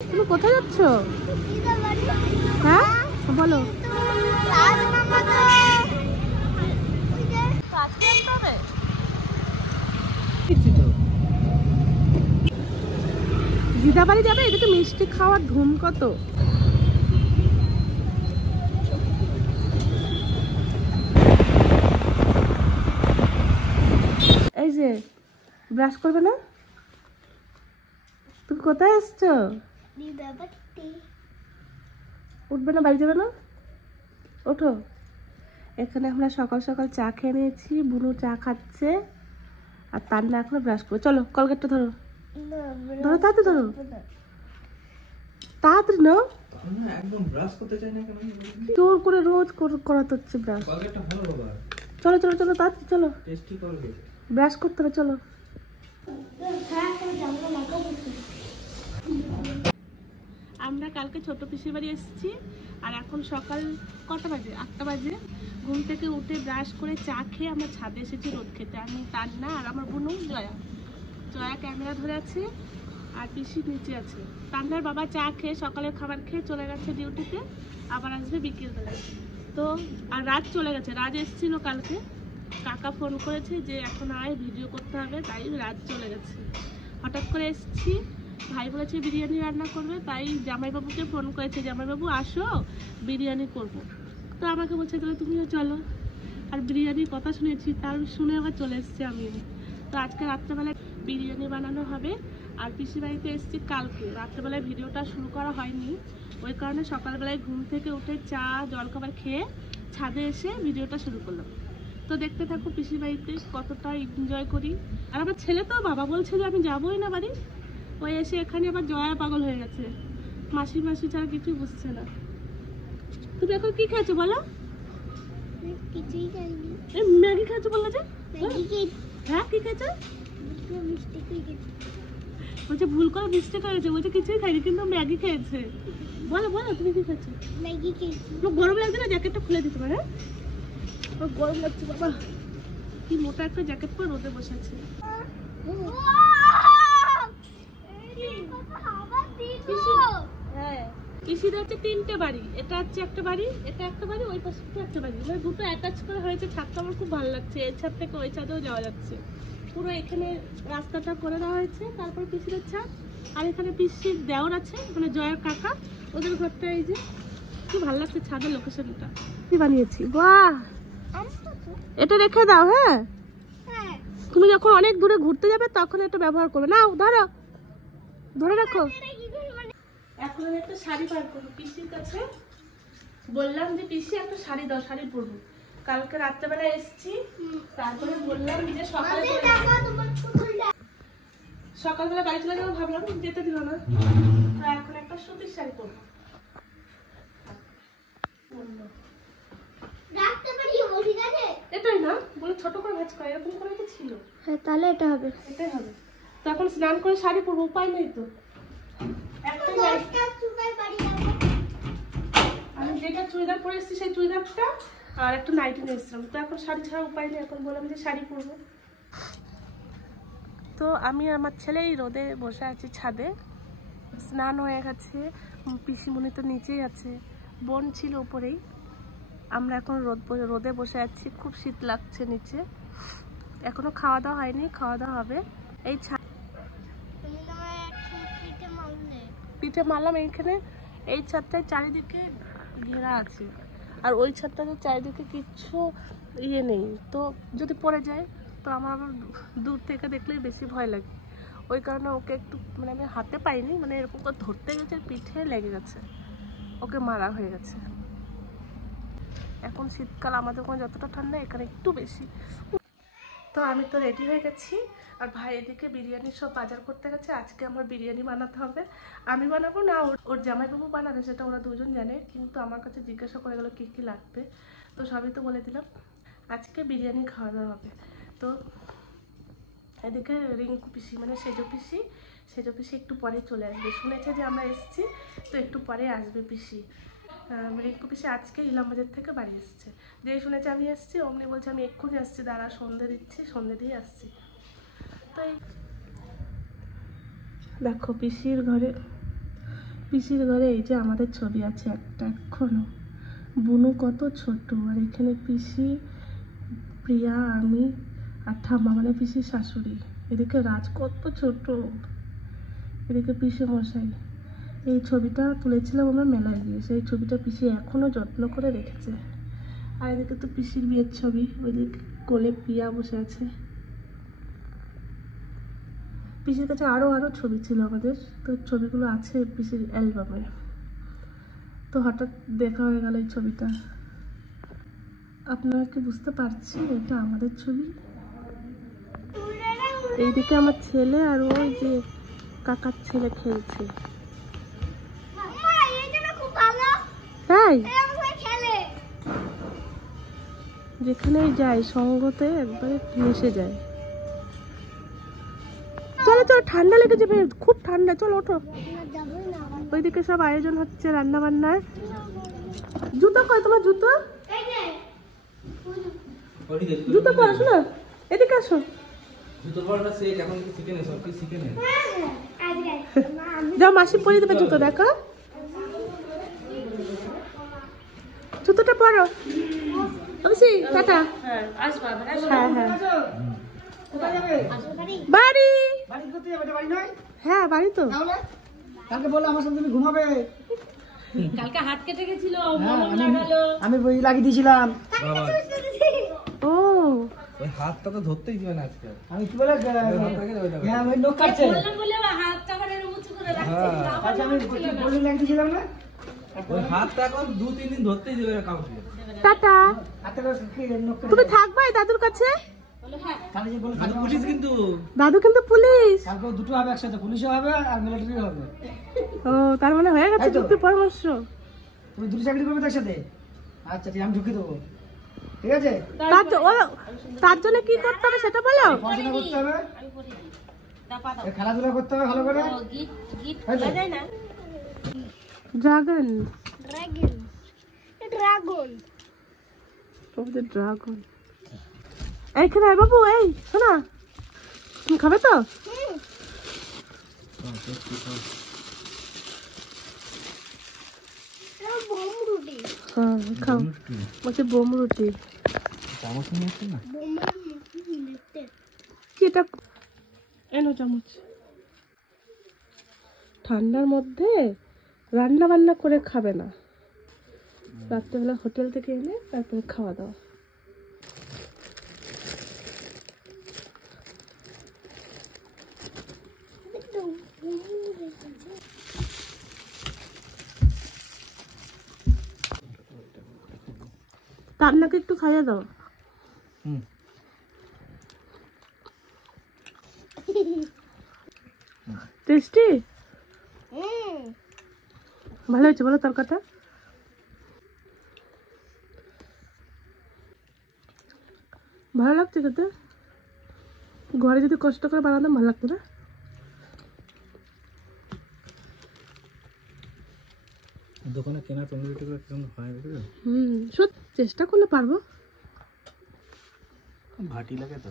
তুমি কোথায় যাচ্ছ? হ্যাঁ বলো। দিদাবাড়ি যাবে? এটা তো মিষ্টি খাওয়ার ধুম কত। এই যে ব্রাশ করবে না? তুমি কোথায় আসছো? উঠবে না? বাড়ি যাবে না? ওঠো। এখানে আমরা সকাল সকাল চা খেয়ে নিয়েছি, বুনু চা খাচ্ছে আর তান্না এখনো ব্রাশ করবে। চলো কলগেটটা ধরো, ধরো তাড়াতাড়ি ধরো, তাড়াতাড়ি নাও। একদম ব্রাশ করতে চাই না কেন? জোর করে রোজ করাতে হচ্ছে ব্রাশ। কলগেটটা ভালো বাবা। চলো চলো চলো তাড়াতাড়ি চলো, টেস্টি কলগেট। ব্রাশ করতে হবে চলো। আমরা কালকে ছোট পিসির বাড়ি এসেছি আর এখন সকাল কটা বাজে? 8টা বাজে। ঘুম থেকে উঠে ব্রাশ করে চা খেয়ে আমরা ছাদে এসেছি রোদ খেতে। আমি তান্না আর আমার বোনু জয়া। জয়া ক্যামেরা ধরে আছে আর পিসি নিচে আছে। তান্নার বাবা চা খেয়ে সকালের খাবার খেয়ে চলে গেছে ডিউটিতে, আবার আসবে বিকেলবেলা। তো আর রাত চলে গেছে, রাত এসেছিল কালকে। কাকা ফোন করেছে যে এখন আয় ভিডিও করতে হবে, তাই রাত চলে গেছে। হঠাৎ করে এসেছি, ভাই বলেছে বিরিয়ানি রান্না করবে, তাই জামাইবাবুকে ফোন করেছে, জামাইবাবু আসো বিরিয়ানি করব। তো আমাকে বলছে তাহলে তুমিও চলো। আর বিরিয়ানির কথা শুনেছি, তার শুনে আবার চলে এসেছি আমিও। তো আজকে রাত্রেবেলায় বিরিয়ানি বানানো হবে। আর পিসি বাড়িতে এসেছি কালকে রাত্রেবেলায়, ভিডিওটা শুরু করা হয়নি, ওই কারণে সকালবেলায় ঘুম থেকে উঠে চা জলখাবার খেয়ে ছাদে এসে ভিডিওটা শুরু করলাম। তো দেখতে থাকো পিসি বাড়িতে কতটা এনজয় করি। আর আমার ছেলে তো বাবা বলছে যে আমি যাবোই না বাড়ি, ওই এসে এখানে আবার জয়া পাগল হয়ে গেছে, মাসি মাসি ছাড়া কিছুই বুঝছে না। তুমি এখন কি খাচ্ছো বলো? ম্যাগি খাচ্ছো বললে যে? হ্যাঁ কি খাচ্ছো? বলছে ভুল করে মিস্টেক হয়েছে, বলছে কিছুই খাইনি কিন্তু ম্যাগি খেয়েছে। বলো বলো তুমি কি খাচ্ছো? ম্যাগি খেয়েছি। গরম লাগছে না? জ্যাকেটটা খুলে দিতে পারে? গরম লাগছে বাবা, কি মোটা একটা জ্যাকেট পরে রোদে বসে আছে। হ্যাঁ পিসির হচ্ছে 3টে বাড়ি, এটা হচ্ছে একটা বাড়ি, এটা একটা বাড়ি, ওই পাশে একটা বাড়ি, মানে দুটো অ্যাটাচ করে হয়েছে। ছাদটা আমার খুব ভালো লাগছে, এই ছাদ থেকে ওই ছাদেও যাওয়া যাচ্ছে। পুরো এখানে রাস্তাটা করে দেওয়া হয়েছে, তারপর পিসির ছাদ। আর এখানে পিসির দেওর আছে, মানে জয়ের কাকা, ওদের ঘরটা। এই যে কি ভালো লাগছে ছাদের লোকেশনটা, কি বানিয়েছি। বাহ, এটা রেখে দাও। হ্যাঁ তুমি যখন অনেক দূরে ঘুরতে যাবে তখন এটা ব্যবহার করবে। নাও ধরো, ধরে রাখো। এখন আমি একটা শাড়ি বার করবো পিসির কাছে, বললাম যে পিসি একটা শাড়ি দাও, শাড়ি পরবো। কালকে রাত্রেবেলা এসেছি, তারপরে বললাম যে সকালবেলা বাড়ি চলে যাবো, ভাবলাম যেতে দিল না, তো এখন একটা সুতির শাড়ি পরবো। এটাই না বলে ছোট করে ভাঁজ করে, এরকম করে তো ছিল। হ্যাঁ তাহলে এটা হবে, এটাই হবে। তো এখন স্নান করে শাড়ি পরবো, উপায় নেই তো। আমি যেটা চুড়িদার পরে এসেছি সেই চুড়িদারটা আর একটা নাইটি নিয়ে এসেছিলাম, তো এখন শাড়ি ছাড়া উপায় নেই, এখন বললাম যে শাড়ি পরবো। তো আমি আমার ছেলে এই রোদে বসে আছি ছাদে, স্নান হয়ে গেছে, পিসিমণি তো নিচেই আছে, বোন ছিল উপরেই। আমরা এখন রোদে বসে আছি, খুব শীত লাগছে নিচে। এখনো খাওয়া দাওয়া হয়নি, খাওয়া দাওয়া হবে। এই পিঠে মারলাম এইখানে, এই ছাদটায় চারিদিকে ঘেরা আছে, আর ওই ছাদটাতে চারিদিকে কিচ্ছু ইয়ে নেই, তো যদি পড়ে যায় তো আমার আবার দূর থেকে দেখলেই বেশি ভয় লাগে। ওই কারণে ওকে একটু, মানে আমি হাতে পাইনি, মানে এরকম করে ধরতে গেছে, পিঠে লেগে গেছে, ওকে মারা হয়ে গেছে। এখন শীতকাল, আমাদের ওখানে যতটা ঠান্ডা এখানে একটু বেশি। তো আমি তো রেডি হয়ে গেছি, আর ভাই এদিকে বিরিয়ানি সব বাজার করতে গেছে। আজকে আমার বিরিয়ানি বানাতে হবে, আমি বানাবো না, ওর জামাইবাবু বানাবে, সেটা ওরা দুজন জানে, কিন্তু আমার কাছে জিজ্ঞাসা করে গেলো কী কী লাগবে, তো সবই তো বলে দিলাম। আজকে বিরিয়ানি খাওয়া দাওয়া হবে। তো এদিকে রিঙ্কু পিসি, মানে সেজো পিসি একটু পরে চলে আসবে, শুনেছে যে আমরা এসেছি, তো একটু পরে আসবে পিসি। রিঙ্কু পিসি আজকে ইলামবাজার থেকে বাড়ি এসছে, যেই শুনেছে আমি এসেছি অমনি বলছে আমি এক্ষুনি আসছি, দাঁড়া সন্ধে দিচ্ছি, সন্ধে দিয়ে আসছি। তো দেখো পিসির ঘরে পিসির ঘরে এই যে আমাদের ছবি আছে একটা এখনো। বুনু কত ছোট, আর এখানে পিসি, প্রিয়া, আমি আর ঠাম্মা মানে পিসির শাশুড়ি। এদিকে রাজ কত ছোট, এদিকে পিসি মশাই। এই ছবিটা তুলেছিলাম আমরা মেলায় গিয়ে, সেই ছবিটা পিসি এখনো যত্ন করে রেখেছে। আর এদিকে তো পিসির বিয়ের ছবি, ওইদিকে কোলে প্রিয়া বসে আছে। পিসির কাছে আরো ছবি ছিল আমাদের, তো ছবিগুলো আছে পিসির অ্যালবামে। তো হঠাৎ দেখা হয়ে গেল এই ছবিটা। আপনারা কি বুঝতে পারছেন এটা আমাদের ছবি? এইদিকে আমার ছেলে আর ওই যে কাকার ছেলে খেলছে। তাই যেখানেই যাই সঙ্গতে একবারে মিশে যায়। চলো চলো, ঠান্ডা লেগে যাবে, খুব ঠান্ডা, চলো ওঠো। ওইদিকে সব আয়োজন হচ্ছে রান্না বান্নার। জুতো কই তোমার? জুতো জুতো পরো, শোনো এদিকে আসো। জুতো পরাটা শেখ, এখন কি শিখে নে, সব কি শিখে নে। যাও মাসি পরিয়ে দেবে জুতো, দেখো জুতোটা পরো। অবশ্যই টাটা। হ্যাঁ হ্যাঁ, বাড়ি। হ্যাঁ বাড়ি তো। কালকে বললো আমার সাথে তুমি ঘুমাবে। কালকে হাত কেটে গেছিল, আমি বই লাগিয়ে দিয়েছিলাম। ও ওই হাতটা তো ধরতেই দিবে না আজকে। আমি কি বলে হ্যাঁ ওই নখ কাটছে। আচ্ছা আমি বই লাগিয়ে দিয়েছিলাম না। ওই হাতটা এখন 2-3 দিন ধরতেই দিবে না কাউকে। টাটা। হাতে করে নখ কাটছে। তুমি থাকবে দাদুর কাছে? কালকে যে বলে আর পুলিশ কিন্তু দাদু কিন্তু পুলিশ। কালকে দুটো হবে একসাথে, পুলিশও হবে আর মিলিটারিও হবে। ও তার মানে হয়ে গেছে তাই তো। চুক্তি পরামর্শ। তুমি দুটো চাকরি করবে তো একসাথে? আচ্ছা ঠিক, আমি ঢুকিয়ে দেবো, ঠিক আছে? তার জন্য কি করতে হবে সেটা বলো। পড়াশোনা করতে হবে, খেলাধুলা করতে হবে ভালো করে। ড্রাগন, ড্রাগন এইখানে আয় বাবু। এই শোনা, তুমি খাবে তো? হ্যাঁ খাও, বলছে বোম রুটি। চামচ নিয়ে আসছি না। কি এটা? এনো চামচ। ঠান্ডার মধ্যে রান্না বান্না করে খাবে না, রাত্রেবেলা হোটেল থেকে এনে তারপরে খাওয়া দাওয়া। রান্নাকে একটু খাইয়ে দাও। টেস্টি? ভালো হয়েছে বলো তরকারিটা? ভালো লাগছে খেতে? ঘরে যদি কষ্ট করে বানাতাম ভালো লাগতো না? দোকানে কেনা তন্দুরি করে কেমন হয় বুঝলে? চেষ্টা করলে পারবো। ভাটি লাগে তো।